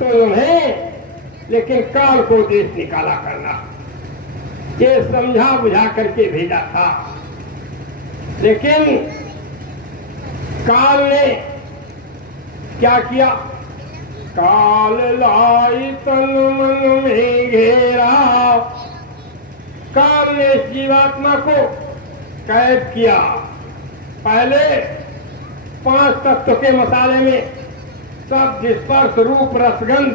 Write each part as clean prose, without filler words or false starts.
तो उन्हें लेकिन काल को देश निकाला करना, ये समझा बुझा करके भेजा था। लेकिन काल ने क्या किया? काल लाई तन मन में घेरा। काल ने इस जीवात्मा को कैद किया। पहले 5 तत्व के मसाले में शब्द स्पर्श रूप रसगंध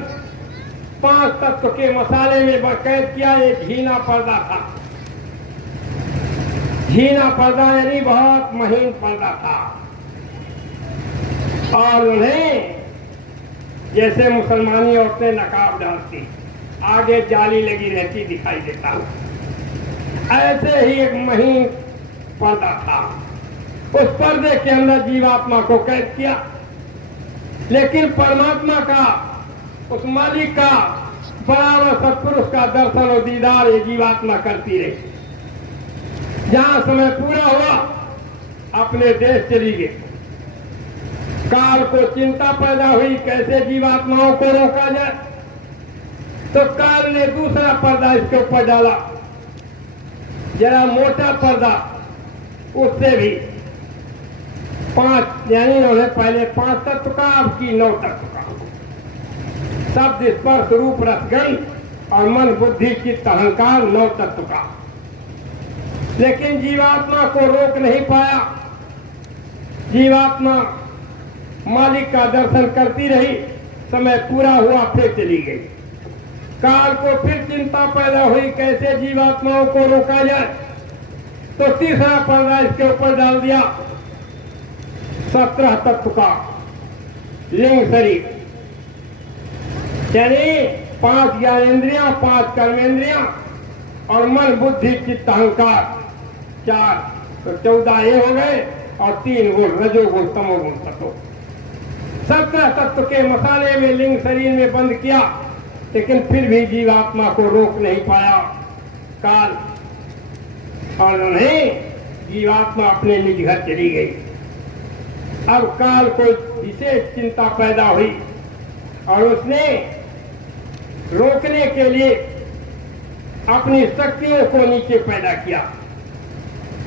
5 तत्व के मसाले में कैद किया। एक झीना पर्दा था। झीना पर्दा यानी बहुत महीन पर्दा था। और उन्हें जैसे मुसलमानी औरतें नकाब डालती, आगे जाली लगी रहती दिखाई देता, ऐसे ही एक महीन पर्दा था। उस पर्दे के अंदर जीवात्मा को कैद किया। लेकिन परमात्मा का, उस मालिक का, बराबर सत्पुरुष का दर्शन और दीदार ये जीवात्मा करती रही। जहां समय पूरा हुआ अपने देश चली गई। काल को चिंता पैदा हुई कैसे जीवात्माओं को रोका जाए, तो काल ने दूसरा पर्दा इसके ऊपर डाला, जरा मोटा पर्दा। उससे भी 5 यानी उन्हें पहले 5 तत्व का, अब की 9 तत्व का। शब्द स्पर्श रूप रसगंध और मन बुद्धि चित्त अहंकार 9 तत्व का। लेकिन जीवात्मा को रोक नहीं पाया। जीवात्मा मालिक का दर्शन करती रही। समय पूरा हुआ फिर चली गई। काल को फिर चिंता पैदा हुई कैसे जीवात्माओं को रोका जाए, तो तीसरा पर्दा इसके ऊपर डाल दिया, 17 तत्व का लिंग शरीर, यानी 5 ज्ञानेन्द्रियां, 5 कर्मेंद्रियां और मन बुद्धि चित्त अहंकार 4, तो 14 ये हो गए और 3 गुण रजोगुण तमोगुण तत्व। 17 तत्व के मसाले में लिंग शरीर में बंद किया। लेकिन फिर भी जीवात्मा को रोक नहीं पाया काल, और उन्हें जीवात्मा अपने निज घर चली गई। अब काल को विशेष चिंता पैदा हुई और उसने रोकने के लिए अपनी शक्तियों को नीचे पैदा किया।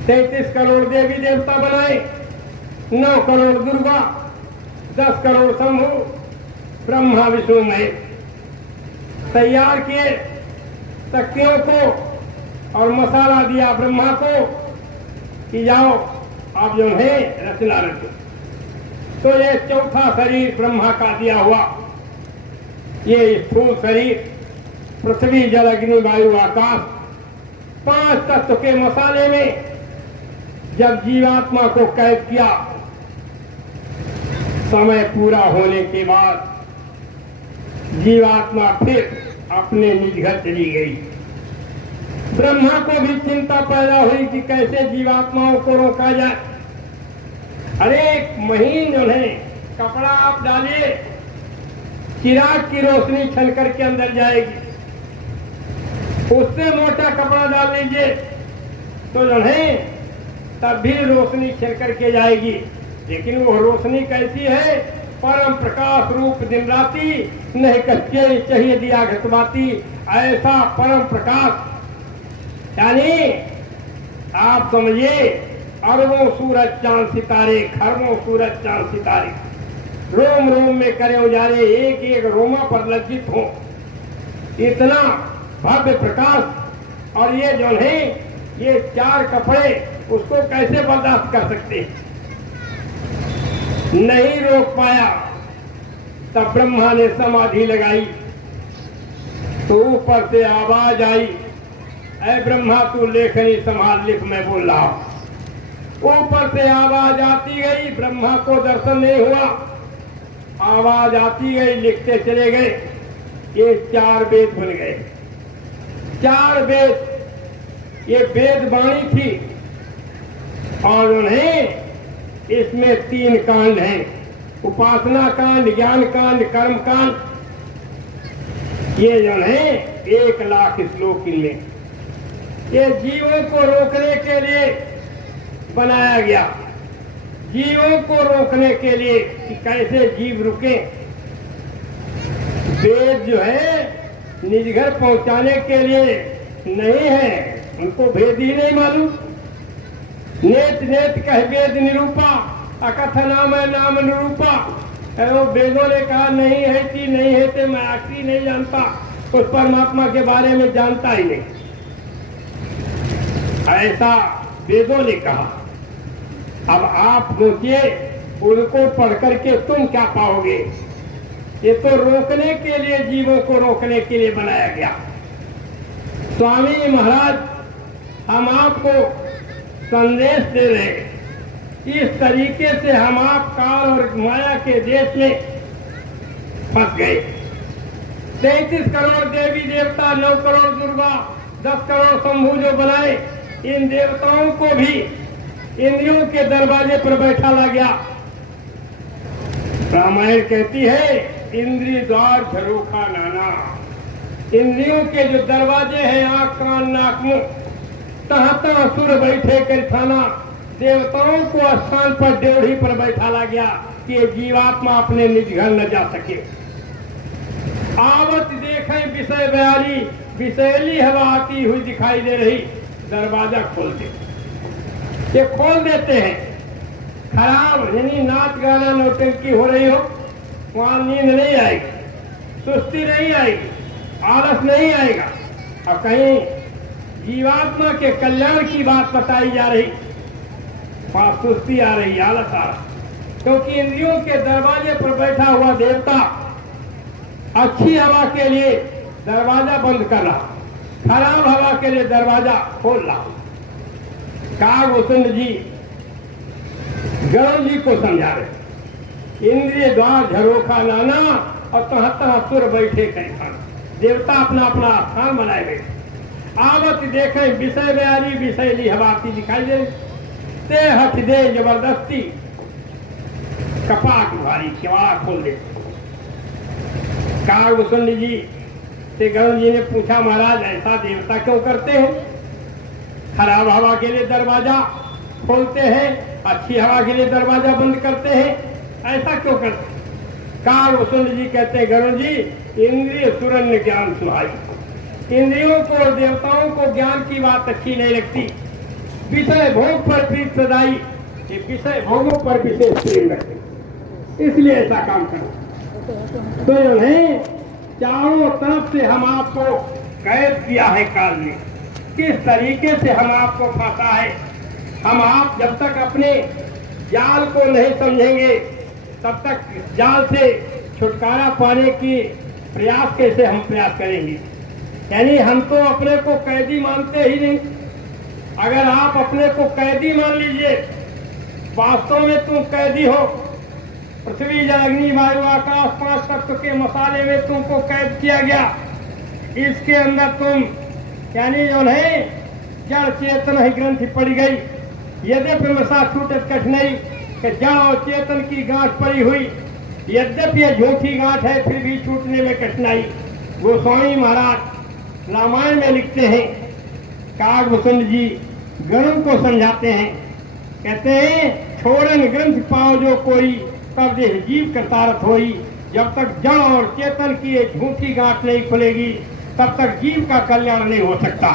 33 करोड़ देवी देवता बनाए, 9 करोड़ दुर्गा, 10 करोड़ शंभु, ब्रह्मा विष्णु महेश तैयार किए शक्तियों को, और मसाला दिया ब्रह्मा को कि जाओ आप जो है रचना रचो। तो ये चौथा शरीर ब्रह्मा का दिया हुआ, ये स्थूल शरीर पृथ्वी जल अग्नि वायु आकाश 5 तत्व के मसाले में जब जीवात्मा को कैद किया, समय पूरा होने के बाद जीवात्मा फिर अपने निज घर चली गई। ब्रह्मा को भी चिंता पैदा हुई कि कैसे जीवात्माओं को रोका जाए। अरे महीन उन्हें कपड़ा आप डालिए, चिराग की रोशनी छन करके अंदर जाएगी। उससे मोटा कपड़ा डाल लीजिए तो उन्हें तब भी रोशनी छन करके जाएगी। लेकिन वो रोशनी कैसी है? परम प्रकाश रूप दिन राती, नहीं कच्चे चाहिए दिया घटवाती, ऐसा परम प्रकाश। यानी आप समझिए अरबों सूरज चांद सितारे, खरबों सूरज चांद सितारे रोम रोम में करे उजारे, एक एक रोमा पर लज्जित हो, इतना भव्य प्रकाश। और ये जो है ये 4 कपड़े उसको कैसे बर्दाश्त कर सकते हैं? नहीं रोक पाया। तब ब्रह्मा ने समाधि लगाई तो ऊपर से आवाज आई, ऐ ब्रह्मा तू लेखनी संभाल, लिख मैं बोल रहा हूं। ऊपर से आवाज आती गई, ब्रह्मा को दर्शन नहीं हुआ, आवाज आती गई, लिखते चले गए। ये 4 वेद बन गए। 4 वेद ये वेद वाणी थी, और उन्हें इसमें 3 कांड हैं, उपासना कांड, ज्ञान कांड, कर्म कांड। ये जो है 1 लाख श्लोक इनमें, ये जीवों को रोकने के लिए बनाया गया। जीवों को रोकने के लिए कि कैसे जीव रुके। वेद जो है निज घर पहुंचाने के लिए नहीं है, उनको भेद ही नहीं मालूम। नेत नेत कह वेद निरूपा, अकथ नाम है नाम निरूपा। वो वेदों ने कहा नहीं है कि नहीं है तो मैं आखिरी नहीं जानता, उस परमात्मा के बारे में जानता ही नहीं, ऐसा वेदों ने कहा। अब आप सोचिए उनको पढ़ करके तुम क्या पाओगे? ये तो रोकने के लिए, जीवों को रोकने के लिए बनाया गया। स्वामी महाराज हम आपको संदेश दे रहे, इस तरीके से हम आप काल और माया के देश में फंस गए। 33 करोड़ देवी देवता, 9 करोड़ दुर्गा, 10 करोड़ शंभु जो बनाए, इन देवताओं को भी इंद्रियों के दरवाजे पर बैठा ला गया। रामायण कहती है इंद्रिय द्वार झरोखा नाना। इंद्रियों के जो दरवाजे हैं, आंख कान नाक मुंह, तहां तहां सुर बैठे कर थाना। देवताओं को स्थान पर ड्योढ़ी पर बैठा ला गया कि जीवात्मा अपने निज घर न जा सके। आवत देखें विषय बयारी, विषैली हवा आती हुई दिखाई दे रही, दरवाजा खोल दे। ये खोल देते हैं। खराब यानी नाच गाना नौटंकी हो रही हो, वहां नींद नहीं आएगी, सुस्ती नहीं आएगी, आलस नहीं आएगा। और कहीं जीवात्मा के कल्याण की बात बताई जा रही, वहां सुस्ती आ रही, आलस आ रहा। क्योंकि इंद्रियों के दरवाजे पर बैठा हुआ देवता अच्छी हवा के लिए दरवाजा बंद कर रहा, खराब हवा के लिए दरवाजा खोल रहा। कागभूषण जी गरुड़ जी को समझा रहे, इंद्रिय द्वार झरोखा नाना, और तहां तहां सुर बैठे कहीं खाना। देवता अपना अपना स्थान बनाए बैठे। आवत देखे विषय बयारी, विषैली हवा आती दिखाई दे, ते हथ दे जबरदस्ती, कपाट भारी, किवाड़ा खोल दे। कागभूषण जी से गरुड़ जी ने पूछा, महाराज ऐसा देवता क्यों करते हैं? खराब हवा के लिए दरवाजा खोलते हैं, अच्छी हवा के लिए दरवाजा बंद करते हैं, ऐसा क्यों करते हैं? कागभूषण जी कहते हैं, गरुड़ जी इंद्रिय सुरन्य ज्ञान सुहाई। इंद्रियों को और देवताओं को ज्ञान की बात अच्छी नहीं लगती। विषय भोग पर प्रीत सदाई, ये विषय भोगों पर विशेष प्रेम रखते, इसलिए ऐसा काम करो। तो उन्हें चारों तरफ से हम आपको कैद किया है काल में, किस तरीके से हम आपको फंसा है। हम आप जब तक अपने जाल को नहीं समझेंगे, तब तक जाल से छुटकारा पाने की प्रयास कैसे हम प्रयास करेंगे? यानी हम तो अपने को कैदी मानते ही नहीं। अगर आप अपने को कैदी मान लीजिए, वास्तव में तुम कैदी हो। पृथ्वी जल अग्नि वायु आकाश 5 तत्व के मसाले में तुमको कैद किया गया। इसके अंदर तुम यानी जो है जड़ चेतन ही ग्रंथि पड़ गई। यद्यपि मसा छूटत कठिनाई कि जड़ और चेतन की गांठ पड़ी हुई, यद्यपि यह झूठी गांठ है, फिर भी छूटने में कठिनाई। गोस्वामी महाराज रामायण में लिखते हैं, कागभूषण जी गरुड़ को समझाते हैं, कहते हैं छोड़न ग्रंथ पाओ जो कोई, तब देह जीव करतारत होई। जब तक जड़ और चेतन की एक झूठी गांठ नहीं खुलेगी, तब तक जीव का कल्याण नहीं हो सकता।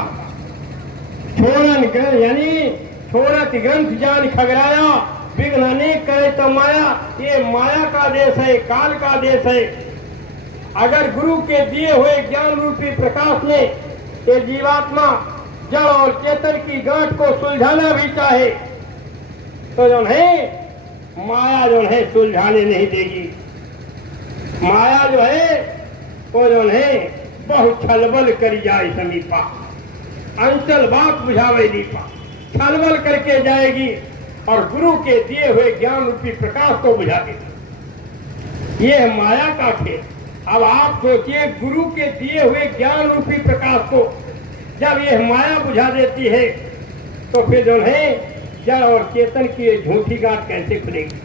छोड़न ग्रंथ यानी छोड़त ग्रंथ जान खगराया, विघ्न नहीं करे तो माया। ये माया का देश है, काल का देश है। अगर गुरु के दिए हुए ज्ञान रूपी प्रकाश में ये जीवात्मा जड़ और चेतन की गांठ को सुलझाना भी चाहे, तो जो है माया जो है सुलझाने नहीं देगी। माया जो है वो जो है बहुत छलबल करी जाए समीपा, अंचल बात बुझावे दीपा, छलबल करके जाएगी और गुरु के दिए हुए ज्ञान रूपी प्रकाश को बुझा देगी। ये माया का खेल। अब आप सोचिए, गुरु के दिए हुए ज्ञान रूपी प्रकाश को जब ये माया बुझा देती है, तो फिर जो है जड़ और चेतन की झूठी गांठ कैसे खुलेगी?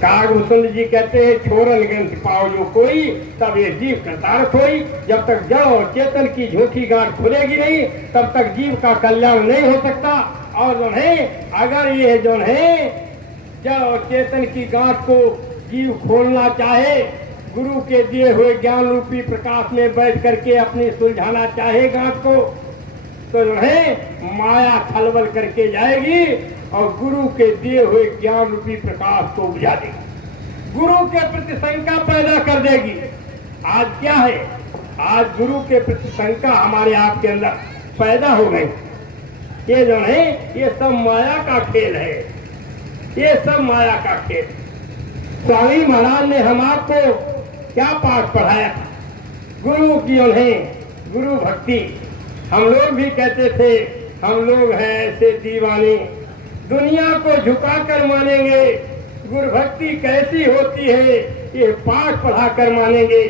कागभूषण जी कहते हैं छोरन ग्रंथ पाओ जो कोई, तब ये जीव करतारत होई। जब तक जड़ और चेतन की झूठी गांठ खुलेगी नहीं, तब तक जीव का कल्याण नहीं हो सकता। और जो है अगर ये जो है जड़ और चेतन की गांठ को जीव खोलना चाहे, गुरु के दिए हुए ज्ञान रूपी प्रकाश में बैठ करके अपनी सुलझाना चाहे गांठ को, तो जो है माया खलबल करके जाएगी और गुरु के दिए हुए ज्ञान रूपी प्रकाश को बुझा देगी, गुरु के प्रति शंका पैदा कर देगी। आज क्या है, आज गुरु के प्रति शंका हमारे आप के अंदर पैदा हो गई। ये जो है ये सब माया का खेल है, ये सब माया का खेल। स्वामी महाराज ने हम आपको क्या पाठ पढ़ाया था? गुरु की उन्हें गुरु भक्ति। हम लोग भी कहते थे हम लोग हैं ऐसे दीवाने, दुनिया को झुकाकर मानेंगे, गुरु भक्ति कैसी होती है ये पाठ पढ़ाकर मानेंगे।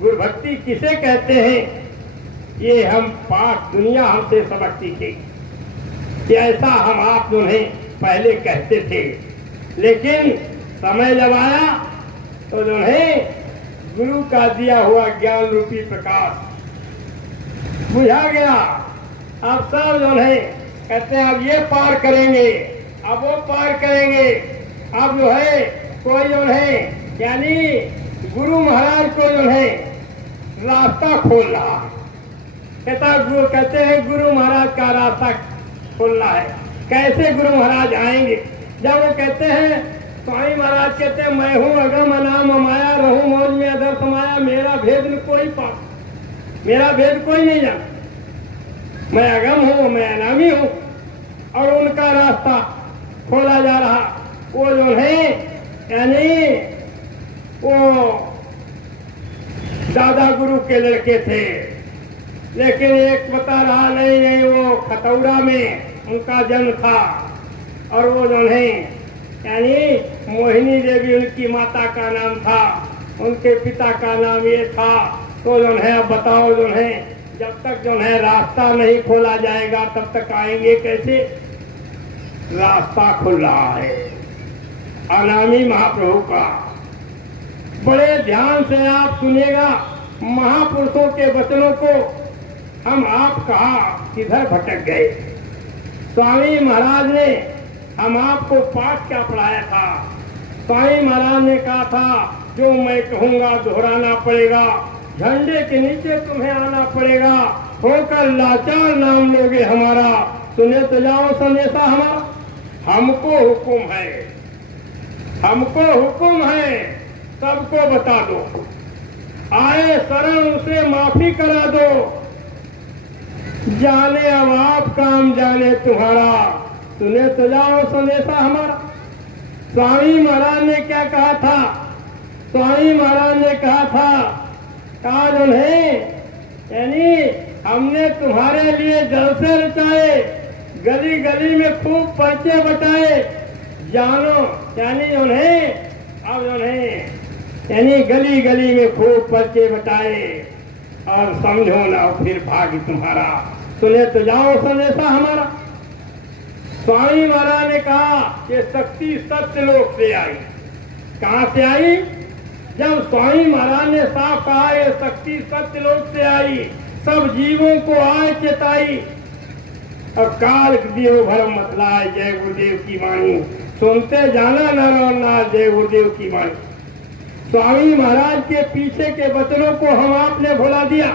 गुरु भक्ति किसे कहते हैं ये हम पाठ दुनिया हमसे सबक सीखेगी, ऐसा हम आप जो है पहले कहते थे। लेकिन समय जब आया तो जो है गुरु का दिया हुआ ज्ञान रूपी प्रकाश बुझा गया। अब सब जो है कहते हैं अब ये पार करेंगे, अब वो पार करेंगे। अब जो है कोई जो है यानी गुरु महाराज को जो है रास्ता खोल रहा है। कहते हैं गुरु महाराज का रास्ता खोलना है। कैसे गुरु महाराज आएंगे? जब वो कहते हैं स्वामी महाराज कहते हैं मैं हूँ अगम अनाम अमाया, रहूं मौज में अदर समाया, मेरा भेद न कोई पा, मेरा भेद कोई नहीं जाना, मैं अगम हूँ, मैं अनामी हूँ। और उनका रास्ता खोला जा रहा। वो जो है यानी वो दादा गुरु के लड़के थे, लेकिन एक बता रहा नहीं वो खतौरा में उनका जन्म था। और वो जो है यानी मोहिनी देवी उनकी माता का नाम था, उनके पिता का नाम ये था। तो जो है अब बताओ जो है जब तक जो है रास्ता नहीं खोला जाएगा तब तक आएंगे कैसे? रास्ता खुल रहा है अनामी महाप्रभु का। बड़े ध्यान से आप सुनिएगा महापुरुषों के वचनों को। हम आप कहा किधर भटक गए? स्वामी महाराज ने हम आपको पाठ क्या पढ़ाया था? स्वामी महाराज ने कहा था जो मैं कहूँगा दोहराना पड़ेगा, झंडे के नीचे तुम्हें आना पड़ेगा, होकर लाचार नाम लोगे हमारा, सुने तो जाओ संदेशा हमारा। हमको हुक्म है, हमको हुक्म है, सबको बता दो, आए शरण उसे माफी करा दो, जाने अब आप काम जाने तुम्हारा, सुने तो जाओ संदेशा हमारा। स्वामी महाराज ने क्या कहा था? स्वामी महाराज ने कहा था काज उन्हें यानी हमने तुम्हारे लिए जलसे रचाए, गली गली में खूब पर्चे बटाए, जानो यानी उन्हें अब उन्हें यानी गली गली में खूब पर्चे बटाए और समझो ना फिर भाग्य तुम्हारा, सुने तो जाओ संदेशा हमारा। स्वामी महाराज ने कहा कि शक्ति सत्यलोक से आई। कहाँ से आई? जब स्वामी महाराज ने साफ कहा ये शक्ति सत्यलोक से आई, सब जीवों को आए चेताई। अब काल दियो भरम मत लाए, जय गुरुदेव की वाणी, सुनते जाना नर और नार, जय गुरुदेव की वाणी। स्वामी महाराज के पीछे के वचनों को हम आपने भुला दिया।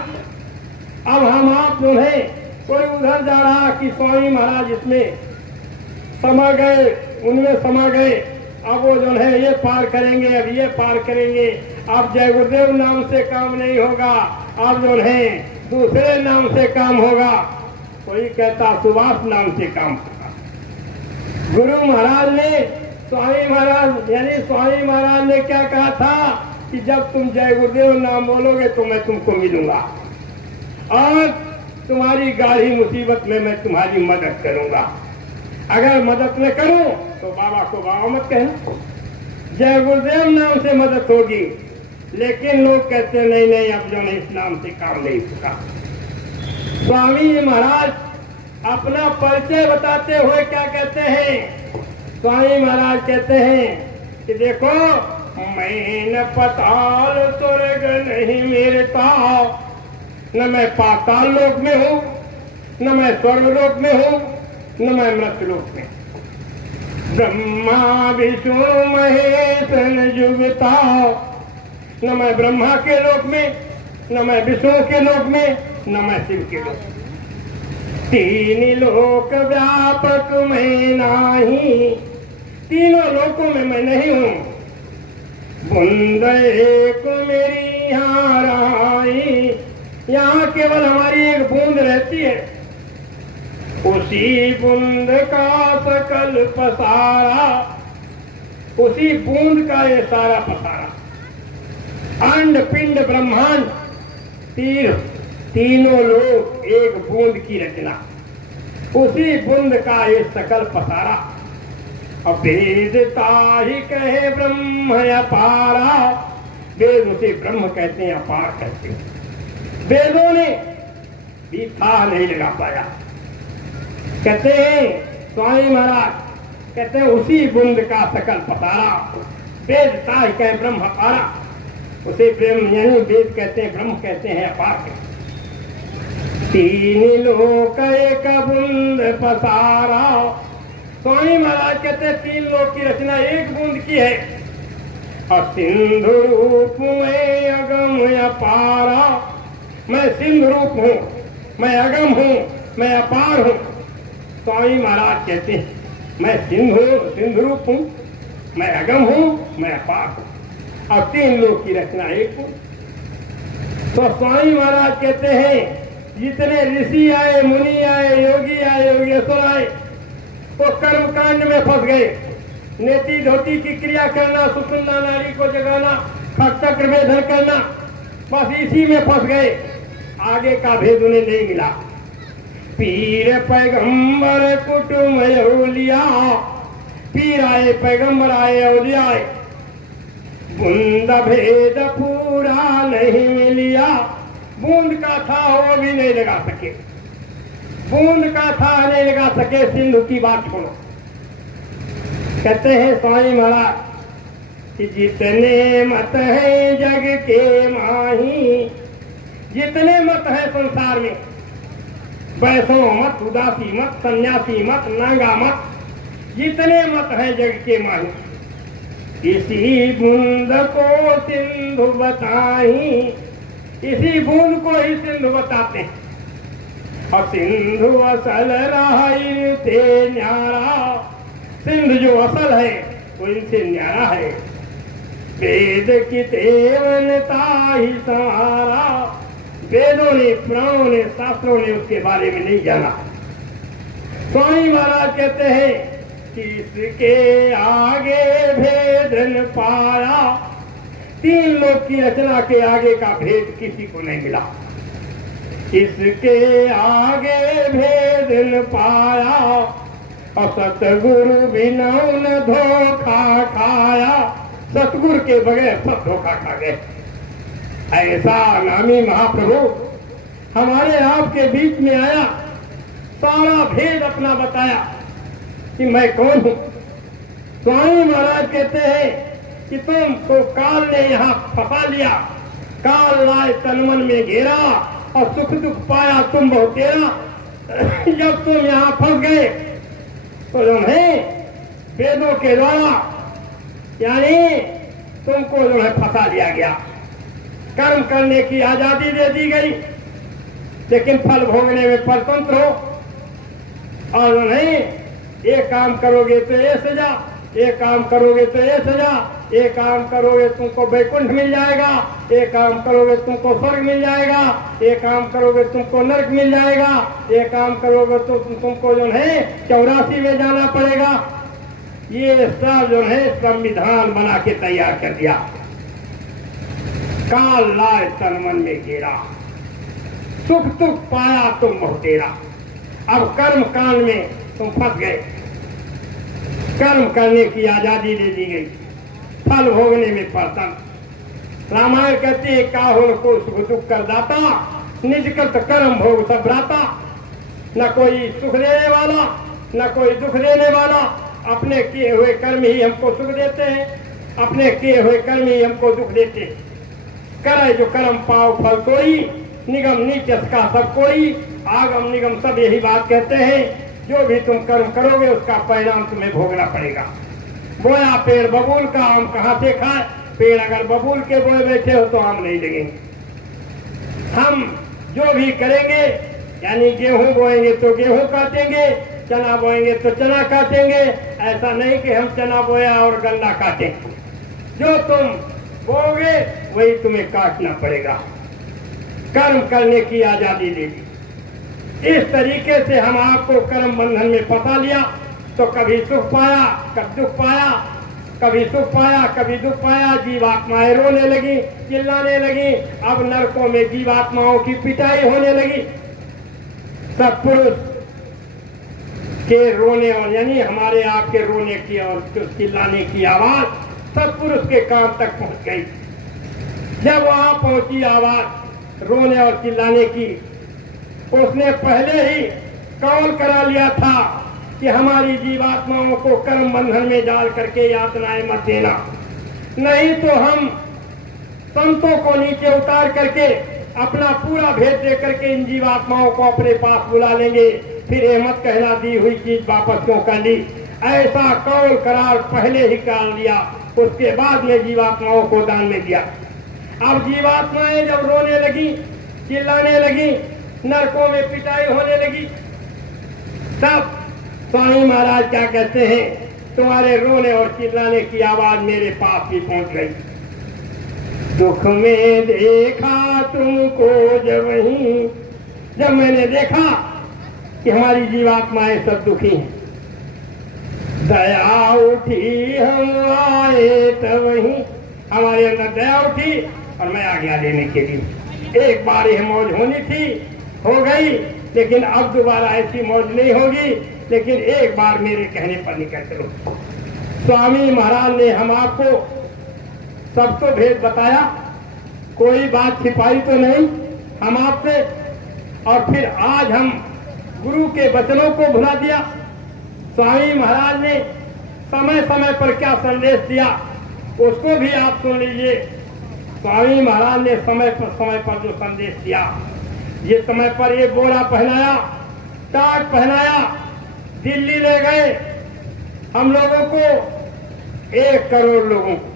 अब हम आप जो है कोई उधर जा रहा कि स्वामी महाराज इसमें समा गए, उनमें समा गए, अब वो जो है ये पार करेंगे, अब ये पार करेंगे, अब जय गुरुदेव नाम से काम नहीं होगा, अब जो है दूसरे नाम से काम होगा। कोई कहता सुभाष नाम से काम होगा। गुरु महाराज ने स्वामी महाराज यानी स्वामी महाराज ने क्या कहा था कि जब तुम जय गुरुदेव नाम बोलोगे तो मैं तुमको मिलूंगा और तुम्हारी गाढ़ी मुसीबत में मैं तुम्हारी मदद करूंगा। अगर मदद न करूं तो बाबा को बाबा मत कहना, जय गुरुदेव नाम से मदद होगी। लेकिन लोग कहते नहीं नहीं अब जो नहीं इस नाम से काम नहीं होगा। स्वामी महाराज अपना परिचय बताते हुए क्या कहते हैं? स्वामी महाराज कहते हैं कि देखो मैं न पाताल स्वर्ग नहीं मिलता, न मैं पाताल लोक में हूँ, न मैं स्वर्ग लोक में हूँ, न मैं मृत्यु लोक में। ब्रह्मा विष्णु महेश जुगता, न मैं ब्रह्मा के लोक में, न मैं विष्णु के लोक में, न मैं शिव के लोक में। तीन लोक व्यापक मैं नाही, तीनों लोकों में मैं नहीं हूँ। बूंद एक मेरी यहाँ रहाई, यहाँ केवल हमारी एक बूंद रहती है। उसी बूंद का सकल पसारा, उसी बूंद का ये सारा पसारा। अंड पिंड ब्रह्मांड तीनों लोग एक बूंद की रचना, उसी बूंद का ये सकल पसारा। अभेदता ही कहे ब्रह्म अपारा, वेद उसे ब्रह्म कहते हैं, अपार कहते हैं। वेदों ने भी था नहीं लगा पाया। कहते हैं स्वामी महाराज, कहते हैं उसी बूंद का सकल पसारा। वेदता ही कहे ब्रह्म अपारा, उसे ब्रह्म यानी वेद कहते हैं, ब्रह्म कहते हैं, अपार कहते हैं। तीन लोक एक बूंद पसारा। स्वामी महाराज कहते हैं तीन लोक की रचना एक बूंद की है। और सिंधु रूप में अगम अपारा, मैं सिंधु रूप हूँ, मैं अगम हूँ, मैं अपार हूँ। स्वामी महाराज कहते हैं मैं सिंधु रूप हूँ, मैं अगम हूँ, मैं अपार हूँ, और तीन लोक की रचना एक हूँ। तो स्वामी महाराज कहते हैं जितने ऋषि आए, मुनि आए, योगी आए, योगेश्वर आए, वो कर्म कांड में फंस गए। नेति धोती की क्रिया करना, सुसुन्ना नारी को जगाना, खटचक्र वेधन करना, बस इसी में फंस गए। आगे का भेद उन्हें नहीं मिला। पीर पैगंबर कुटुम औलिया, पीर आए, पैगंबर आए, औलिया आए, बूंद भेद पूरा नहीं मिलिया। बूंद का था वो भी नहीं लगा सके, बूंद का था नहीं लगा सके। सिंधु की बात छोड़ो। कहते हैं स्वामी महाराज कि जितने मत है जग के माही, जितने मत है संसार में, वैष्णव मत, उदासी मत, सन्यासी मत, नांगा मत, जितने मत है जग के माही, इसी बूंद को सिंधु बताई, इसी बूंद को ही सिंधु बताते हैं। और सिंधु असल रहाई ते न्यारा, सिंधु जो असल है वो इनसे न्यारा है। वेद की तेवनता ही सहारा, वेदों ने, पुराणों ने, शास्त्रों ने उसके बारे में नहीं जाना। स्वामी महाराज कहते हैं कि इसके आगे भेद न पाया, तीन लोक की रचना के आगे का भेद किसी को नहीं मिला। इसके आगे भेद न पाया, और सतगुरु बिना न धोखा खाया, सतगुरु के बगैर सब धोखा खा गए। ऐसा नामी महाप्रभु हमारे आपके बीच में आया, सारा भेद अपना बताया कि मैं कौन हूँ। स्वामी महाराज कहते हैं कि तुमको काल ने यहाँ फंसा लिया, काल लाए तन मन में घेरा, और सुख दुख पाया तुम बहुत तेरा। जब तुम यहाँ फंस गए तो तुम्हें वेदों के द्वारा यानी तुमको जो है फंसा लिया गया। कर्म करने की आजादी दे दी गई, लेकिन फल भोगने में परतंत्र हो। और नहीं, एक काम करोगे तो ये सजा, एक काम करोगे तो ये सजा, एक काम करोगे तुमको वैकुंठ मिल जाएगा, एक काम करोगे तुमको स्वर्ग मिल जाएगा, एक काम करोगे तुमको नरक मिल जाएगा, एक काम करोगे तो तुमको जो है 84 में जाना पड़ेगा। ये सब जो है संविधान बना के तैयार कर दिया। काल लाए तन मन में घेरा, सुख दुख पाया तुम बहुत तेरा। अब कर्म कांड में तुम फंस गए, कर्म करने की आजादी दे दी गई, फल भोगने में पड़ता। रामायण कहते हैं काहुल को सुख दुख कर दाता, निज कृत कर्म भोग सब राता। न कोई सुख देने वाला, न कोई दुख देने वाला, अपने किए हुए कर्म ही हमको सुख देते हैं, अपने किए हुए कर्म ही हमको दुख देते हैं। करे जो कर्म पाओ फल कोई, निगम नीच का सब कोई, आगम निगम सब यही बात कहते हैं। जो भी तुम कर्म करोगे उसका परिणाम तुम्हें भोगना पड़ेगा। बोया पेड़ बबूल का आम कहाँ से खाए, पेड़ अगर बबूल के बोए बैठे हो तो आम नहीं लगेंगे। हम जो भी करेंगे, यानी गेहूं बोएंगे तो गेहूं काटेंगे, चना बोएंगे तो चना काटेंगे। ऐसा नहीं कि हम चना बोया और गन्ना काटेंगे। जो तुम बोओगे वही तुम्हें काटना पड़ेगा। कर्म करने की आजादी दे दी। इस तरीके से हम आपको कर्म बंधन में फंसा लिया तो कभी सुख पाया, कभी दुख पाया, कभी सुख पाया, कभी दुख पाया। जीवात्माएं रोने लगी, चिल्लाने लगी। अब नरकों में जीवात्माओं की पिटाई होने लगी। सत्पुरुष के रोने और यानी हमारे आपके रोने की और चिल्लाने की आवाज सत्पुरुष के कान तक पहुंच गई। जब वहां पहुंची आवाज रोने और चिल्लाने की, उसने पहले ही कौल करा लिया था कि हमारी जीवात्माओं को कर्म बंधन में डाल करके यातनाएं मत देना, नहीं तो हम संतों को नीचे उतार करके अपना पूरा भेद दे करके इन जीवात्माओं को अपने पास बुला लेंगे। फिर ये मत कहना दी हुई चीज वापस क्यों कर ली। ऐसा कौल करार पहले ही कर लिया, उसके बाद में जीवात्माओं को दान में दिया। अब जीवात्माएं जब रोने लगी, चिल्लाने लगी, नरकों में पिटाई होने लगी, तब स्वामी महाराज क्या कहते हैं, तुम्हारे रोने और चिल्लाने की आवाज मेरे पास भी पहुंच गई। दुख में देखा तुमको जब मैंने देखा कि हमारी जीवात्माएं सब दुखी हैं, दया उठी हम आए तब वहीं, हमारे अंदर दया उठी और मैं आज्ञा देने के लिए। एक बार यह मौज होनी थी, हो गई, लेकिन अब दोबारा ऐसी मौज नहीं होगी। लेकिन एक बार मेरे कहने पर निकल चलो। स्वामी महाराज ने हम आपको सब तो भेद बताया, कोई बात छिपाई तो नहीं हम आपसे। और फिर आज हम गुरु के वचनों को भुला दिया। स्वामी महाराज ने समय समय पर क्या संदेश दिया उसको भी आप सुन लीजिए। स्वामी महाराज ने समय पर जो संदेश दिया, ये समय पर ये बोरा पहनाया, टाट पहनाया, दिल्ली ले गए हम लोगों को, 1 करोड़ लोगों को।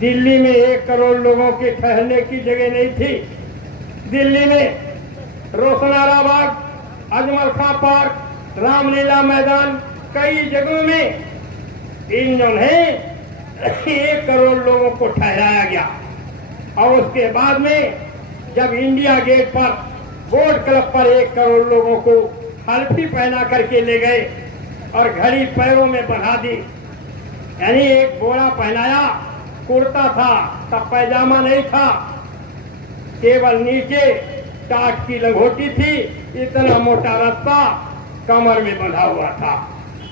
दिल्ली में 1 करोड़ लोगों के ठहरने की जगह नहीं थी। दिल्ली में रोशनारा बाग, अजमल खां पार्क, रामलीला मैदान, कई जगहों में इन जो है 1 करोड़ लोगों को ठहराया गया। और उसके बाद में जब इंडिया गेट पर बोट क्लब पर 1 करोड़ लोगों को हल्फी पहना करके ले गए और घड़ी पैरों में बंधा दी, यानी एक बोरा पहनाया, कुर्ता था, तब पैजामा नहीं था, केवल नीचे टाट की लंगोटी थी, इतना मोटा रस्सा कमर में बंधा हुआ था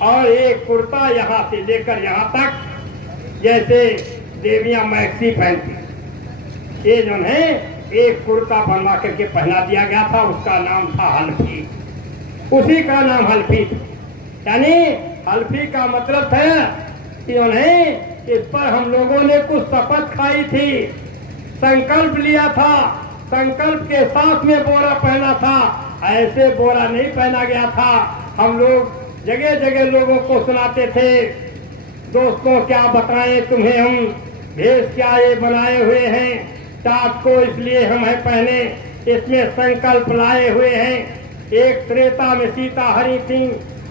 और एक कुर्ता यहाँ से लेकर यहाँ तक जैसे देवियां मैक्सी पहनती, ये जो है एक कुर्ता बनवा करके पहना दिया गया था। उसका नाम था हल्फी, उसी का नाम हल्फी। यानी हल्फी का मतलब है कि उन्हें इस पर हम लोगों ने कुछ शपथ खाई थी, संकल्प लिया था, संकल्प के साथ में बोरा पहना था। ऐसे बोरा नहीं पहना गया था। हम लोग जगह जगह लोगों को सुनाते थे, दोस्तों क्या बताएं तुम्हें हम भेष क्या ये बनाए हुए हैं, टाट को इसलिए हम है पहने, इसमें संकल्प लाए हुए हैं। एक त्रेता में सीता हरि थी,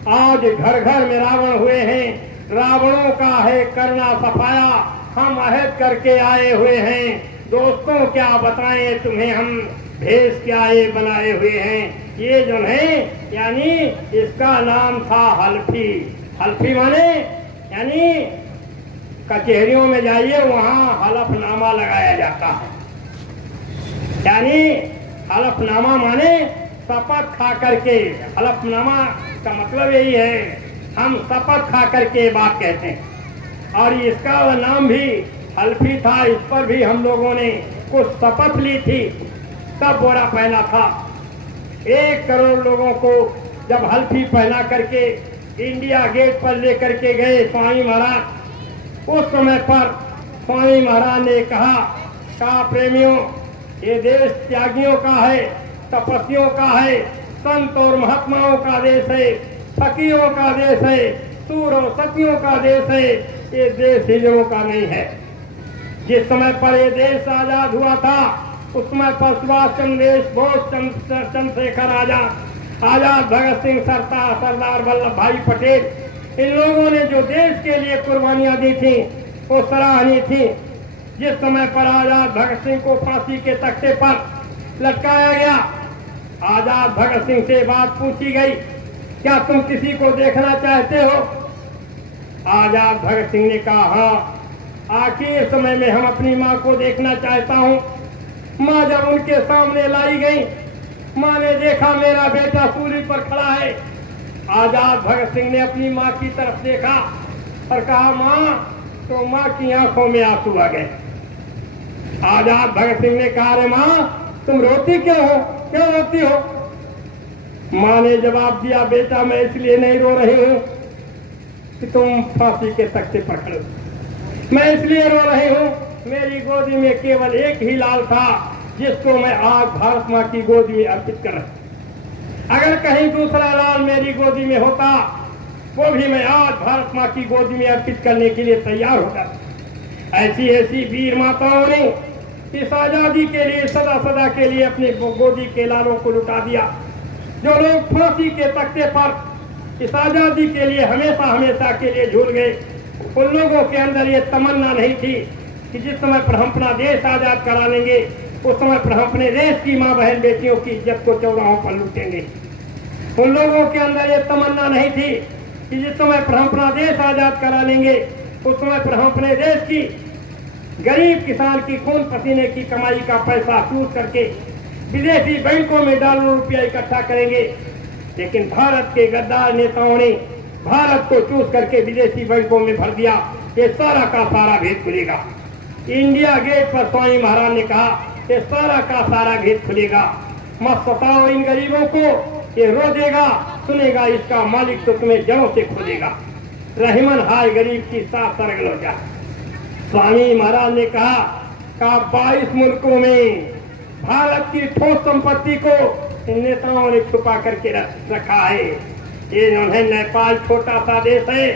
आज घर घर में रावण हुए हैं। रावणों का है करना सफाया, हम अहद करके आए हुए हैं। दोस्तों क्या बताएं तुम्हें हम भेष क्या ये बनाए हुए हैं। ये जो है यानी इसका नाम था हल्फी। हल्फी माने यानी कचहरियों में जाइए, वहाँ हलफनामा लगाया जाता है। यानी हलफनामा माने शपथ खा करके, हलफनामा का मतलब यही है, हम शपथ खा करके बात कहते हैं। और इसका वह नाम भी हल्फी था। इस पर भी हम लोगों ने कुछ शपथ ली थी, तब बोरा पहना था। 1 करोड़ लोगों को जब हल्फी पहना करके इंडिया गेट पर लेकर के गए स्वामी महाराज, उस समय पर स्वामी महाराज ने कहा प्रेमियों, ये देश त्यागियों का है, तपस्वियों का है, संत और महात्माओं का देश है, फकीरों का देश है, सूर और सतियों का देश है। ये देश हिजड़ों का नहीं है। जिस समय पर ये देश आजाद हुआ था उस समय पर सुभाष चंद्र बोस, चंद्रशेखर आजाद, भगत सिंह, सरदार वल्लभ भाई पटेल, इन लोगों ने जो देश के लिए कुर्बानियां दी थी वो सराहनीय थी। जिस समय पर आजाद भगत सिंह को फांसी के तख्ते पर लटकाया गया, आजाद भगत सिंह से बात पूछी गई, क्या तुम किसी को देखना चाहते हो? आजाद भगत सिंह ने कहा, हाँ, आखिर समय में हम अपनी माँ को देखना चाहता हूँ। माँ जब उनके सामने लाई गई, माँ ने देखा मेरा बेटा सूली पर खड़ा है। आजाद भगत सिंह ने अपनी माँ की तरफ देखा और कहा, माँ, तो माँ की आंखों में आंसू आ गए। आजाद भगत सिंह ने कहा, अरे माँ, तुम रोती क्यों हो, क्यों रोती हो? माँ ने जवाब दिया, बेटा, मैं इसलिए नहीं रो रही हूँ कि तुम फांसी के तख्ते पर खड़े हो, मैं इसलिए रो रही हूँ, मेरी गोदी में केवल एक ही लाल था जिसको मैं आज भारत माँ की गोदी में अर्पित कर रहा। अगर कहीं दूसरा लाल मेरी गोदी में होता वो भी मैं आज भारत माँ की गोदी में अर्पित करने के लिए तैयार होता। ऐसी ऐसी वीर माताओं ने इस आजादी के लिए सदा सदा के लिए अपने गोदी के लालों को लुटा दिया। जो लोग फांसी के तख्ते पर इस आजादी के लिए हमेशा हमेशा के लिए झूल गए, उन लोगों के अंदर ये तमन्ना नहीं थी कि जिस समय पर हम अपना देश आजाद करा लेंगे उस समय पर हम अपने देश की माँ बहन बेटियों की इज्जत को चौराहों पर लूटेंगे। उन लोगों के अंदर ये तमन्ना नहीं थी कि जिस समय पर हम अपना देश आजाद करा लेंगे उस समय पर हम अपने देश की गरीब किसान की खून पसीने की कमाई का पैसा चूस करके विदेशी बैंकों में डॉलर रुपया इकट्ठा करेंगे। लेकिन भारत के गद्दार नेताओं ने भारत को चूस करके विदेशी बैंकों में भर दिया। ये सारा का सारा भेद खुलेगा। इंडिया गेट पर स्वामी महाराज ने कहा, ये सारा का सारा भेद खुलेगा। मत सताओ इन गरीबों को, ये रो देगा, सुनेगा, इसका मालिक तो तुम्हें जड़ों से खोदेगा। रहमन हाय गरीब की साथ सरगल हो जा। स्वामी महाराज ने कहा 22 मुल्कों में भारत की ठोस संपत्ति को इन नेताओं ने छुपा करके रखा है। ये जो है नेपाल छोटा सा देश है,